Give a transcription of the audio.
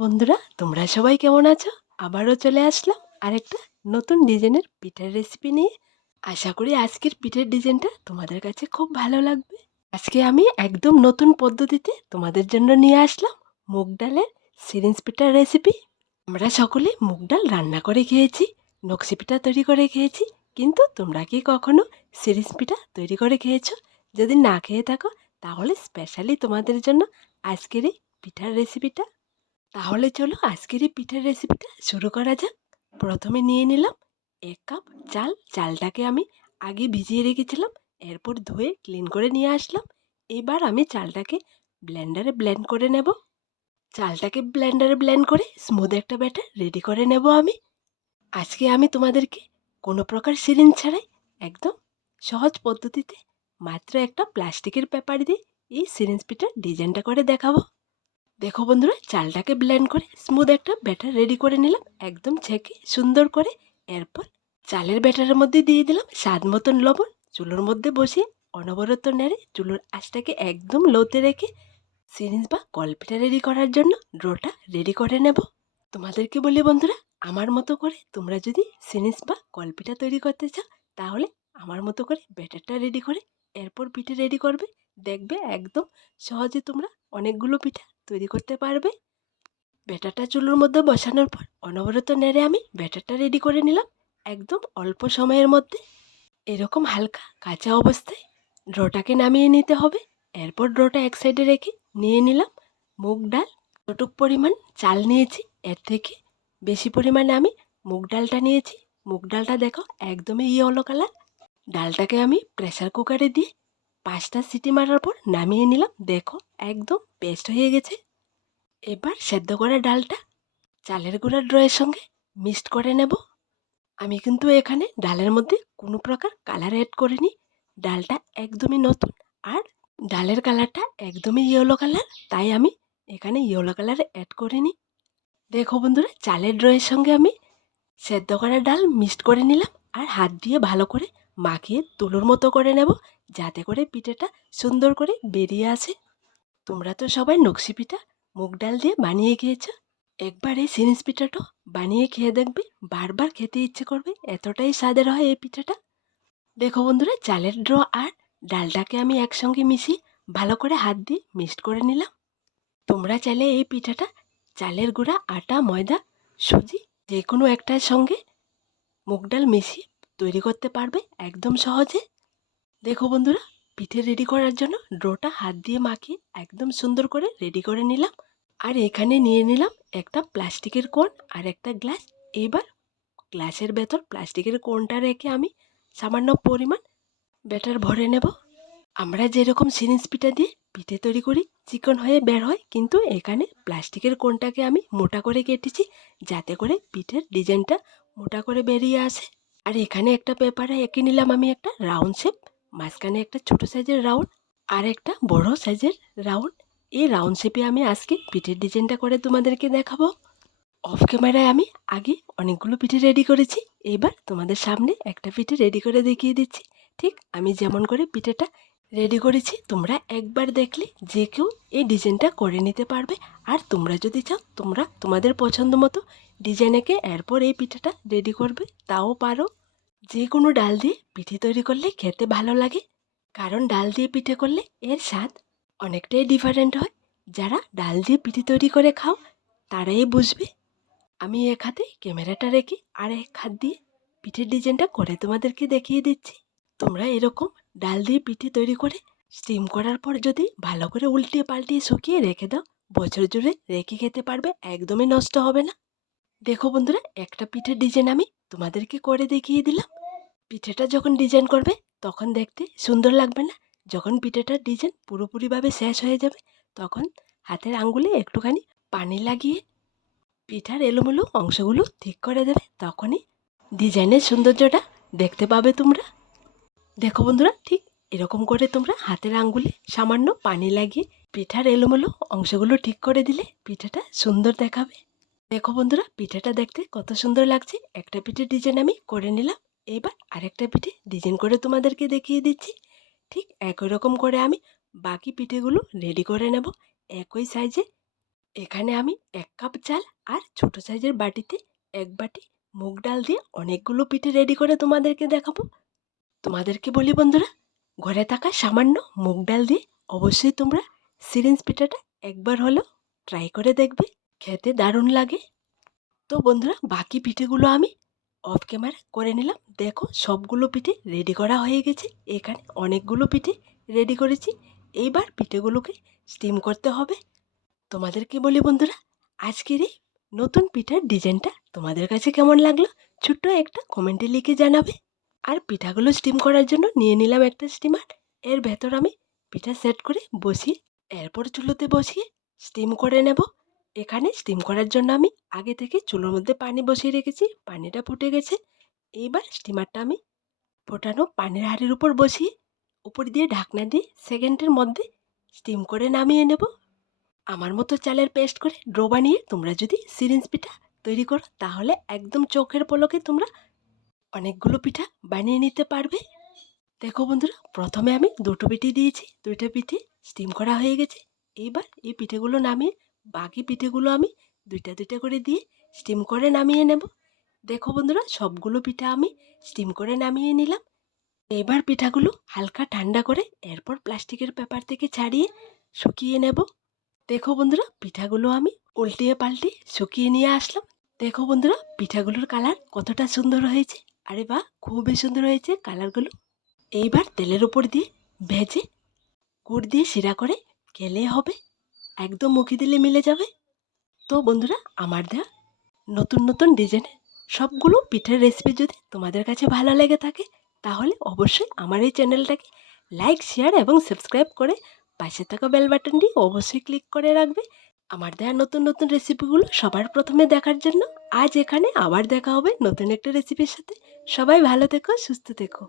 বন্ধুরা, তোমরা সবাই কেমন আছো? আবারও চলে আসলাম আরেকটা নতুন ডিজাইনের পিঠার রেসিপি নিয়ে। আশা করি আজকের পিঠের ডিজাইনটা তোমাদের কাছে খুব ভালো লাগবে। আজকে আমি একদম নতুন পদ্ধতিতে তোমাদের জন্য নিয়ে আসলাম মুগ ডালের সিরিঞ্জ পিঠার রেসিপি আমরা সকলে মুগ ডাল রান্না করে খেয়েছি, নকশি পিঠা তৈরি করে খেয়েছি, কিন্তু তোমরা কি কখনো সিরিঞ্জ পিঠা তৈরি করে খেয়েছো? যদি না খেয়ে থাকো, তাহলে স্পেশালি তোমাদের জন্য আজকের এই পিঠার রেসিপিটা তাহলে চলো আজকের এই পিঠার রেসিপিটা শুরু করা যাক। প্রথমে নিয়ে নিলাম এক কাপ চাল। চালটাকে আমি আগে ভিজিয়ে রেখেছিলাম, এরপর ধুয়ে ক্লিন করে নিয়ে আসলাম। এবার আমি চালটাকে ব্লেন্ডারে ব্লেন্ড করে নেব। চালটাকে ব্লেন্ডারে ব্লেন্ড করে স্মুথ একটা ব্যাটার রেডি করে নেব আমি। আজকে আমি তোমাদেরকে কোনো প্রকার সিরিঞ্জ ছাড়াই একদম সহজ পদ্ধতিতে মাত্র একটা প্লাস্টিকের পেপার দিয়ে এই সিরিঞ্জ পিঠার ডিজাইনটা করে দেখাবো। দেখো বন্ধুরা, চালটাকে ব্লেন্ড করে স্মুথ একটা ব্যাটার রেডি করে নিলাম। একদম ছেঁকে সুন্দর করে এরপর চালের ব্যাটারের মধ্যে দিয়ে দিলাম স্বাদ মতন লবণ। চুলোর মধ্যে বসিয়ে অনবরত নেড়ে চুলোর আঁচটাকে একদম লোতে রেখে সিরিঞ্জ বা কলপিটা রেডি করার জন্য ড্রোটা রেডি করে নেব। তোমাদেরকে বলি বন্ধুরা, আমার মতো করে তোমরা যদি সিরিঞ্জ বা কলপিটা তৈরি করতে চাও, তাহলে আমার মতো করে ব্যাটারটা রেডি করে এরপর পিঠে রেডি করবে। দেখবে একদম সহজে তোমরা অনেকগুলো পিঠা তৈরি করতে পারবে। ব্যাটারটা চুলোর মধ্যে বসানোর পর অনবরত নেড়ে আমি ব্যাটারটা রেডি করে নিলাম একদম অল্প সময়ের মধ্যে। এরকম হালকা কাঁচা অবস্থায় ড্রটাকে নামিয়ে নিতে হবে। এরপর ড্রটা এক সাইডে রেখে নিয়ে নিলাম মুগ ডাল। যতটুক পরিমাণ চাল নিয়েছি, এর থেকে বেশি পরিমাণে আমি মুগ ডালটা নিয়েছি। মুগ ডালটা দেখো একদমই ইয়েলো কালার ডালটাকে আমি প্রেশার কুকারে দিয়ে পাঁচটা সিটি মারার পর নামিয়ে নিলাম। দেখো, একদম পেস্ট হয়ে গেছে। এবার সেদ্ধ করা ডালটা চালের গুঁড়ার ড্রয়ের সঙ্গে মিক্সড করে নেব। আমি কিন্তু এখানে ডালের মধ্যে কোনো প্রকার কালার অ্যাড করিনি। ডালটা একদমই নতুন আর ডালের কালারটা একদমই ইয়েলো কালার, তাই আমি এখানে ইয়েলো কালার অ্যাড করিনি। দেখো বন্ধুরা, চালের ড্রয়ের সঙ্গে আমি সেদ্ধ করা ডাল মিক্সড করে নিলাম আর হাত দিয়ে ভালো করে মাখিয়ে তুলোর মতো করে নেব, যাতে করে পিঠেটা সুন্দর করে বেরিয়ে আসে। তোমরা তো সবাই নকশি পিঠা, মুগ ডাল দিয়ে বানিয়ে খেয়েছো। একবার এই সিরিজ পিঠাটা বানিয়ে খেয়ে দেখবে, বারবার খেতে ইচ্ছে করবে, এতটাই স্বাদের হয় এই পিঠাটা। দেখো বন্ধুরা, চালের ড্র আর ডালটাকে আমি একসঙ্গে মিশিয়ে ভালো করে হাত দিয়ে মিক্সড করে নিলাম। তোমরা চাইলে এই পিঠাটা চালের গুঁড়া, আটা, ময়দা, সুজি যে কোনো একটার সঙ্গে মুগ ডাল মিশিয়ে তৈরি করতে পারবে একদম সহজে। দেখো বন্ধুরা, পিঠে রেডি করার জন্য ডোটা হাত দিয়ে মাখিয়ে একদম সুন্দর করে রেডি করে নিলাম। আর এখানে নিয়ে নিলাম একটা প্লাস্টিকের কোন আর একটা গ্লাস। এইবার গ্লাসের ভেতর প্লাস্টিকের কোনটা রেখে আমি সামান্য পরিমাণ ব্যাটার ভরে নেব। আমরা যেরকম সিরিঞ্জ পিঠা দিয়ে পিঠে তৈরি করি, চিকন হয়ে বের হয়, কিন্তু এখানে প্লাস্টিকের কোনটাকে আমি মোটা করে কেটেছি, যাতে করে পিঠের ডিজাইনটা মোটা করে বেরিয়ে আসে। আর এখানে একটা পেপারে এঁকে নিলাম আমি একটা রাউন্ড শেপ মাঝখানে একটা ছোট সাইজের রাউন্ড আর একটা বড় সাইজের রাউন্ড এই রাউন্ড শেপে আমি আজকে পিঠের ডিজাইনটা করে তোমাদেরকে দেখাবো। অফ ক্যামেরায় আমি আগে অনেকগুলো পিঠে রেডি করেছি, এবার তোমাদের সামনে একটা পিঠে রেডি করে দেখিয়ে দিচ্ছি। ঠিক আমি যেমন করে পিঠেটা রেডি করেছি, তোমরা একবার দেখলে যে কেউ এই ডিজাইনটা করে নিতে পারবে। আর তোমরা যদি চাও, তোমরা তোমাদের পছন্দ মতো ডিজাইন এঁকে এরপর এই পিঠাটা রেডি করবে। তাও পারো। যে কোনো ডাল দিয়ে পিঠে তৈরি করলে খেতে ভালো লাগে। কারণ ডাল দিয়ে পিঠে করলে এর স্বাদ অনেকটাই ডিফারেন্ট হয়। যারা ডাল দিয়ে পিঠে তৈরি করে খাও, তারাই বুঝবে। আমি এক হাতে ক্যামেরাটা রেখে আর এক হাত দিয়ে পিঠের ডিজাইনটা করে তোমাদেরকে দেখিয়ে দিচ্ছি। তোমরা এরকম ডাল দিয়ে পিঠে তৈরি করে স্টিম করার পর যদি ভালো করে উল্টিয়ে পাল্টিয়ে শুকিয়ে রেখে দাও, বছর জুড়ে রেখে খেতে পারবে, একদমই নষ্ট হবে না। দেখো বন্ধুরা, একটা পিঠের ডিজাইন আমি তোমাদেরকে করে দেখিয়ে দিলাম। পিঠেটা যখন ডিজাইন করবে, তখন দেখতে সুন্দর লাগবে না। যখন পিঠেটার ডিজাইন পুরোপুরিভাবে শেষ হয়ে যাবে, তখন হাতের আঙ্গুলে একটুখানি পানি লাগিয়ে পিঠার এলোমেলো অংশগুলো ঠিক করে দেবে। তখনই ডিজাইনের সৌন্দর্যটা দেখতে পাবে তোমরা। দেখো বন্ধুরা, ঠিক এরকম করে তোমরা হাতের আঙ্গুলে সামান্য পানি লাগিয়ে পিঠার এলোমেলো অংশগুলো ঠিক করে দিলে পিঠাটা সুন্দর দেখাবে। দেখো বন্ধুরা, পিঠাটা দেখতে কত সুন্দর লাগছে। একটা পিঠে ডিজাইন আমি করে নিলাম। এবার আরেকটা পিঠে ডিজাইন করে তোমাদেরকে দেখিয়ে দিচ্ছি। ঠিক একই রকম করে আমি বাকি পিঠেগুলো রেডি করে নেব। একই সাইজে এখানে আমি এক কাপ চাল আর ছোট সাইজের বাটিতে এক বাটি মুগ ডাল দিয়ে অনেকগুলো পিঠে রেডি করে তোমাদেরকে দেখাবো। তোমাদেরকে বলি বন্ধুরা, ঘরে থাকা সামান্য মুগ ডাল দিয়ে অবশ্যই তোমরা সিরিঞ্জ পিঠাটা একবার হলেও ট্রাই করে দেখবে। খেতে দারুণ লাগে। তো বন্ধুরা, বাকি পিঠেগুলো আমি অফ ক্যামেরা করে নিলাম। দেখো, সবগুলো পিঠে রেডি করা হয়ে গেছে। এখানে অনেকগুলো পিঠে রেডি করেছি। এইবার পিঠেগুলোকে স্টিম করতে হবে। তোমাদেরকে বলি বন্ধুরা, আজকের এই নতুন পিঠার ডিজাইনটা তোমাদের কাছে কেমন লাগল? ছোট্ট একটা কমেন্টে লিখে জানাবে। আর পিঠাগুলো স্টিম করার জন্য নিয়ে নিলাম একটা স্টিমার এর ভেতর আমি পিঠা সেট করে বসিয়ে, এরপর চুলোতে বসিয়ে স্টিম করে নেব। এখানে স্টিম করার জন্য আমি আগে থেকে চুলোর মধ্যে পানি বসিয়ে রেখেছি, পানিটা ফুটে গেছে। এইবার স্টিমারটা আমি ফোটানো পানির হাঁড়ির উপর বসিয়ে, উপর দিয়ে ঢাকনা দিয়ে সেকেন্ডের মধ্যে স্টিম করে নামিয়ে নেব। আমার মতো চালের পেস্ট করে ড্রো বানিয়ে তোমরা যদি সিরিঞ্জ পিঠা তৈরি করো, তাহলে একদম চোখের পলকে তোমরা অনেকগুলো পিঠা বানিয়ে নিতে পারবে। দেখো বন্ধুরা, প্রথমে আমি দুটো পিঠে দিয়েছি, দুইটা পিঠে স্টিম করা হয়ে গেছে। এইবার এই পিঠেগুলো নামিয়ে বাকি পিঠেগুলো আমি দুইটা দুইটা করে দিয়ে স্টিম করে নামিয়ে নেব। দেখো বন্ধুরা, সবগুলো পিঠা আমি স্টিম করে নামিয়ে নিলাম। এবার পিঠাগুলো হালকা ঠান্ডা করে এরপর প্লাস্টিকের পেপার থেকে ছাড়িয়ে শুকিয়ে নেব। দেখো বন্ধুরা, পিঠাগুলো আমি উল্টিয়ে পাল্টে শুকিয়ে নিয়ে আসলাম। দেখো বন্ধুরা, পিঠাগুলোর কালার কতটা সুন্দর হয়েছে। আরে বাহ, খুবই সুন্দর হয়েছে কালারগুলো। এইবার তেলের উপর দিয়ে ভেজে গুড় দিয়ে শিরা করে খেলে হবে। একদম মুখে দিলে মিলে যাবে। তো বন্ধুরা, আমার দেয়া নতুন নতুন ডিজাইনের সবগুলো পিঠের রেসিপি যদি তোমাদের কাছে ভালো লেগে থাকে, তাহলে অবশ্যই আমার এই চ্যানেলটাকে লাইক শেয়ার এবং সাবস্ক্রাইব করে পাশে থাকা বেল বাটনটি অবশ্যই ক্লিক করে রাখবে। আমার দেয়া নতুন নতুন রেসিপিগুলো সবার প্রথমে দেখার জন্য আজ এখানে আবার দেখা হবে নতুন একটা রেসিপির সাথে। সবাই ভালো থেকো, সুস্থ থেকো।